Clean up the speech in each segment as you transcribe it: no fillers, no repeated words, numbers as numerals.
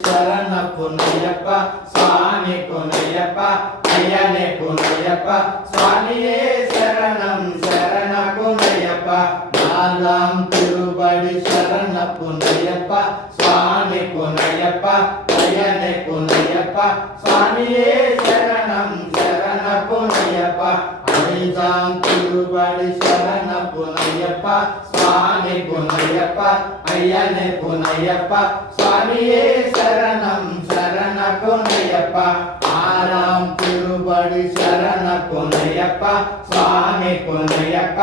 ಶರಣ ಪುನಯ್ಯಪ್ಪ ಸ್ವಾಮಿ ಪುನಯ್ಯಪ್ಪ ಅಯ್ಯನೇ ಪುನಯ್ಯಪ್ಪ ಸ್ವಾಮಿಯೇ ಶರಣಂ ಶರಣ ಪುನಯ್ಯಪ್ಪ ನಾಲಾಂ ತಿರುಬಡಿ ಶರಣ ಪುನಯ್ಯಪ್ಪ ಸ್ವಾಮಿ ಪುನಯ್ಯಪ್ಪ ಅಯ್ಯನೇ ಪುನಯ್ಯಪ್ಪ ಸ್ವಾಮಿಯೇ ಶರಣಂ ಶರಣ ಪುನಯ್ಯಪ್ಪ ಐದಾಂ ತಿರುಬಡಿ ಶರಣ ಪುನಯ್ಯಪ್ಪ ಸ್ವಾಮಿ ಪುನಯ್ಯಪ್ಪ ಅಯ್ಯನೇ ಪುನಯ್ಯಪ್ಪ ಸ್ವಾಮಿಯೇ ಶರಣಂ ಶರಣ ಪುನಯ್ಯಪ್ಪ ಆರಾಂ ತಿರುಬಡಿ ಶರಣ ಪುನಯ್ಯಪ್ಪ ಸ್ವಾಮಿ ಪುನಯ್ಯಪ್ಪ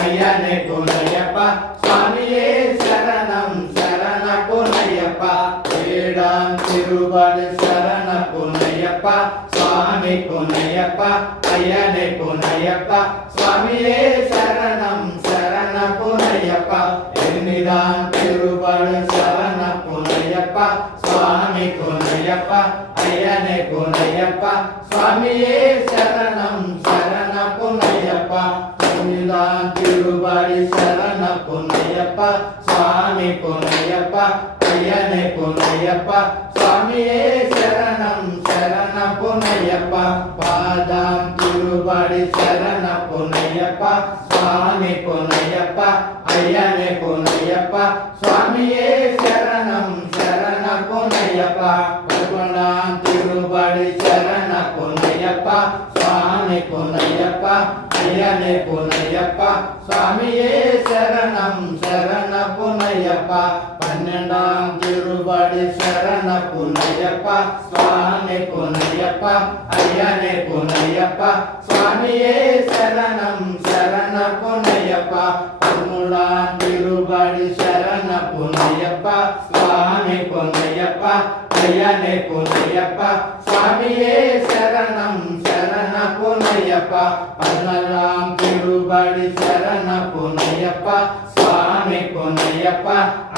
ಅಯ್ಯನೇ ಪುನಯ್ಯಪ್ಪ ಸ್ವಾಮಿಯೇ ಶರಣಂ ಶರಣ ಪುನಯ್ಯಪ್ಪ ಏಡಾಂ ತಿರುಬಡಿ ಶರಣ ಪುನಯ್ಯಪ್ಪ ಸ್ವಾಮಿ ಪುನಯ್ಯಪ್ಪ ಅಯ್ಯನೇ ಪುನಯ್ಯಪ್ಪ ಸ್ವಾಮಿಯೇ ಶರಣಂ ಶರಣ ಪುನಯ್ಯಪ್ಪ ಎನ್ನಿದಾಂ ತಿರುಬಡಿ ಶರಣ ಪುನಯ್ಯಪ್ಪ ಸ್ವಾಮಿ ಪುನಯ್ಯಪ್ಪ ಅಯ್ಯನೇ ಪುನಯ್ಯಪ್ಪ ಸ್ವಾಮಿಯೇ ಶರಣಂ ಶರಣ ಪುನಯ್ಯಪ್ಪ ಎನ್ನಿದಾಂ ತಿರುಬಡಿ ಶರಣ ಪುನಯ್ಯಪ್ಪ ಸ್ವಾಮಿ ಪುನಯ್ಯಪ್ಪ ಅಯ್ಯನೇ ಪುನಯ್ಯಪ್ಪ ಸ್ವಾಮಿಯೇ ಶರಣಂ ಶರಣ ಪುನಯ್ಯಪ್ಪ ಪಾದಾಂ ತಿರುಬಡಿ ಶರಣ ಪುನಯ್ಯಪ್ಪ ಸ್ವಾಮಿ ಪುನಯ್ಯಪ್ಪ ಅಯ್ಯನೇ ಪುನಯ್ಯಪ್ಪ ಸ್ವಾಮಿಯೇ ಶರಣಂ ಶರಣ ಪುನಯ್ಯಪ್ಪ ಪದ್ಮನಾಂ ತಿರುಬಡಿ ಶರಣ ಪುನಯ್ಯಪ್ಪ ಸ್ವಾಮಿ ಪುನಯ್ಯಪ್ಪ ಅಯ್ಯನೇ ಪುನಯ್ಯಪ್ಪ ಸ್ವಾಮಿಯೇ ಶರಣಂ ಶರಣ ಪುನಯ್ಯಪ್ಪ ಪನ್ನೆಂಡಾಂ ತಿರುಬಡಿ ಶರಣ ಪುನಯ್ಯಪ್ಪ ಸ್ವಾಮಿ ಪುನಯ್ಯಪ್ಪ ಅಯ್ಯನೇ ಪುನಯ್ಯಪ್ಪ ಸ್ವಾಮಿಯೇ ಶರಣಂ ಶರಣ ಪುನಯ್ಯಪ್ಪ ಪದ್ಮೂಡಾಂ ತಿರುಬಡಿ ಶರಣ ಪುನಯ್ಯಪ್ಪ ಸ್ವಾಮಿ ಪುನಯ್ಯಪ್ಪ ಅಯ್ಯನೇ ಪುನಯ್ಯಪ್ಪ ಸ್ವಾಮಿಯೇ ಶರಣಂ ಶರಣ ಪುನಯ್ಯಪ್ಪ ಪದ್ನಾಲಾಂ ತಿರುಬಡಿ ಶರಣ ಪುನಯ್ಯಪ್ಪ ಸ್ವಾಮಿ ಪುನಯ್ಯಪ್ಪ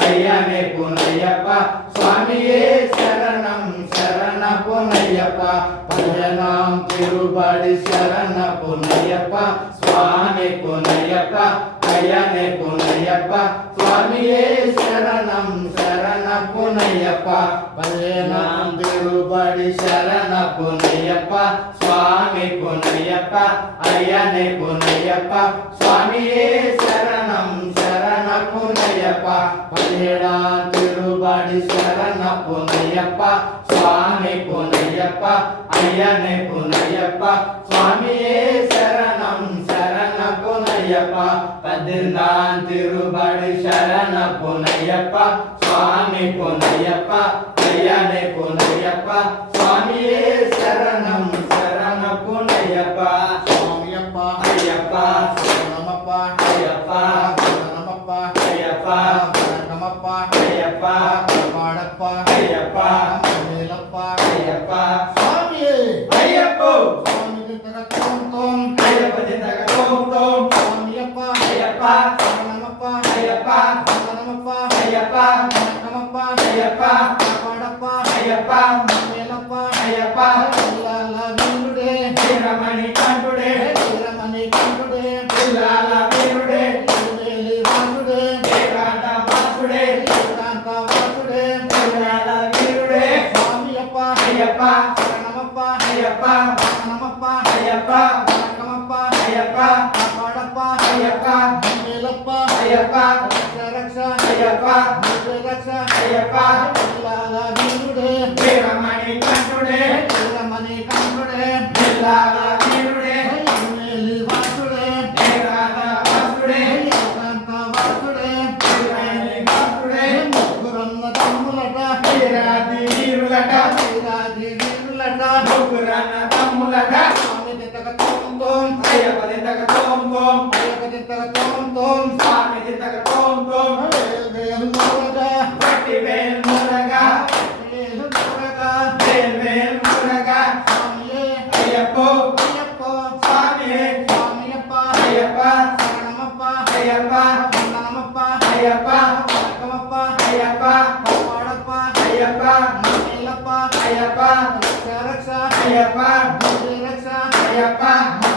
ಅಯ್ಯನೇ ಪುನಯ್ಯಪ್ಪ ಸ್ವಾಮಿಯೇ ಶರಣಂ ಶರಣ ಪುನಯ್ಯಪ್ಪ ಪದ್ಮನಾಂ ತಿರುಬಡಿ ಶರಣ ಪುನಯ್ಯಪ್ಪ ಸ್ವಾಮಿ ಪುನಯ್ಯಪ್ಪ ಅಯ್ಯನೇ ಪುನಯ್ಯಪ್ಪ ಸ್ವಾಮಿಯೇ ಶರಣಂ ಶರಣ ಪುನಯ್ಯಪ್ಪ ಪದ್ಮನಾಂ ತಿರುಬಡಿ ಶರಣ ಪುನಯ್ಯಪ್ಪ ಸ್ವಾಮಿ ಪುನಯ್ಯಪ್ಪ ಅಯ್ಯನೇ ಪುನಯ್ಯಪ್ಪ ಸ್ವಾಮಿಯೇ ಶರಣಂ ಶರಣ ಪುನಯ್ಯಪ್ಪ ಪದಿನೇಳಾಂ ತಿರುಬಡಿ ಶರಣ ಪುನಯ್ಯಪ್ಪ ಸ್ವಾಮಿ ಪುನಯ್ಯಪ್ಪ ಅಯ್ಯನೇ ಪುನಯ್ಯಪ್ಪ ಸ್ವಾಮಿಯೇ ಶರಣಂ ಶರಣ ಪುನಯ್ಯಪ್ಪ ಪದ್ನೆಂಟಾಂ ತಿರುಬಡಿ ಶರಣ ಪುನಯ್ಯಪ್ಪ ಸ್ವಾಮಿ ಪುನಯ್ಯಪ್ಪ ಅಯ್ಯನೇ ಪುನಯ್ಯಪ್ಪ ಸ್ವಾಮಿಯೇ ಶರಣಂ ಶರಣ ಪುನಯ್ಯಪ್ಪ ಸ್ವಾಮಿಯಪ್ಪ ಅಯ್ಯಪ್ಪ ಶರಣಮಪ್ಪ ಅಯ್ಯಪ್ಪ ಶರಣಮಪ್ಪ ಅಯ್ಯಪ್ಪ ಶರಣಮಪ್ಪ ಅಯ್ಯಪ್ಪ ಮಾಡಪ್ಪ ಅಯ್ಯಪ್ಪ ಮೇಲಪ್ಪ ಅಯ್ಯಪ್ಪ ಸ್ವಾಮಿಯೇ ಅಯ್ಯಪ್ಪ ಸ್ವಾಮಿ ತಗತೋಂ ಅಯ್ಯಪ್ಪ ತಗತೋಂ ಸ್ವಾಮಿಯಪ್ಪ ಅಯ್ಯಪ್ಪ ಶರಣಮಪ್ಪ ಅಯ್ಯಪ್ಪ ಶರಣಮಪ್ಪ ಅಯ್ಯಪ್ಪ ಶರಣಮಪ್ಪ ಅಯ್ಯಪ್ಪ ಮಾಡಪ್ಪ ಅಯ್ಯಪ್ಪ ಮೇಲಪ್ಪ ಅಯ್ಯಪ್ಪ ಇಲ್ಲಾಲ ವೀರುಡೆ ವೀರಮಣಿ ಕಂಠುಡೆ ವೀರಮಣಿ ಕಂಠುಡೆ ಇಲ್ಲಾಲ ವೀರುಡೆ ಇಲ್ಲೇಲಿ ವಾಸುಡೆ ಏಕಾಂತ ವಾಸುಡೆ ಏಕಾಂತ ವಾಸುಡೆ ಇಲ್ಲಾಲ ವೀರುಡೆ ಸ್ವಾಮಿಯಪ್ಪ ಅಯ್ಯಪ್ಪ ಶರಣಮಪ್ಪ ಅಯ್ಯಪ್ಪ ಶರಣಮಪ್ಪ ಅಯ್ಯಪ್ಪ ಶರಣಮಪ್ಪ ಅಯ್ಯಪ್ಪ ಮಾಡಪ್ಪ ಅಯ್ಯಪ್ಪ ಮೇಲಪ್ಪ ಅಯ್ಯಪ್ಪ ರಕ್ಷ ಅಯ್ಯಪ್ಪ ರಕ್ಷ ಅಯ್ಯಪ್ಪ ಇಲ್ಲಾಲ ವೀರುಡೆ ವೀರಮಣಿ ಕಂಠುಡೆ ವೀರಮಣಿ ಕಂಠುಡೆ ಇಲ್ಲಾಲ ವೀರುಡೆ ಇಲ್ಲೇಲಿ ವಾಸುಡೆ ಏಕಾಂತ ವಾಸುಡೆ ಏಕಾಂತ ವಾಸುಡೆ ಇಲ್ಲೇಲಿ ವಾಸುಡೆ ಮುಗ್ಗುರನ್ನ ತಮ್ಮುಲಟ వీరాది వీరులట వీరాది వీరులట ముగ్గురన్న తమ్ములట స్వామి దింతక తోం అయ్యప్ప దింతక తోం అయ్యప్ప దింతక తోం స్వామి దింతక తోం వేల్ మురగా పట్టి వేల్ మురగా వేల్ మురగా వేల్ మురగా స్వామియే అయ్యప్ప అయ్యప్ప స్వామియే స్వామియప్ప అయ్యప్ప శరణమప్ప అయ్యప్ప శరణమప్ప అయ్యప్ప శరణమప్ప అయ్యప్ప పాడప్ప అయ్యప్ప మేలప్ప అయ్యప్ప రక్ష అయ్యప్ప రక్ష అయ్యప్ప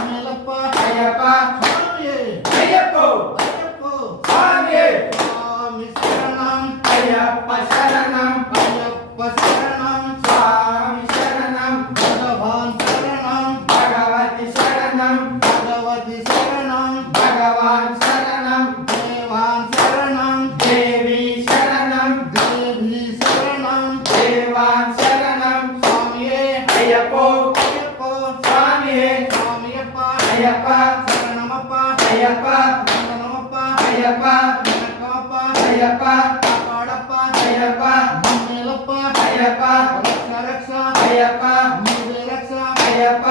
మేలప్ప అయ్యప్ప స్వామియే అయ్యప్ప అయ్యప్ప స్వామియే స్వామి శరణం అయ్యప్ప శరణం అయ్యప్ప శరణం శరణం స్వామి శరణం భగవాన్ శరణం భగవతి శరణం భగవతి శరణం భగవాన్ శరణం దేవాన్ శరణం దేవి శరణం దేవి శరణం దేవాన్ శరణం స్వామియే అయ్యప్పో అయ్యప్పో స్వామియే స్వామియప్ప అయ్యప్ప శరణమప్ప అయ్యప్ప శరణమప్ప అయ్యప్ప శరణమప్ప అయ్యప్ప కాపాడప్ప అయ్యప్ప మమ్మేలప్ప అయ్యప్ప రక్ష రక్ష అయ్యప్ప నీవే రక్ష అయ్యప్ప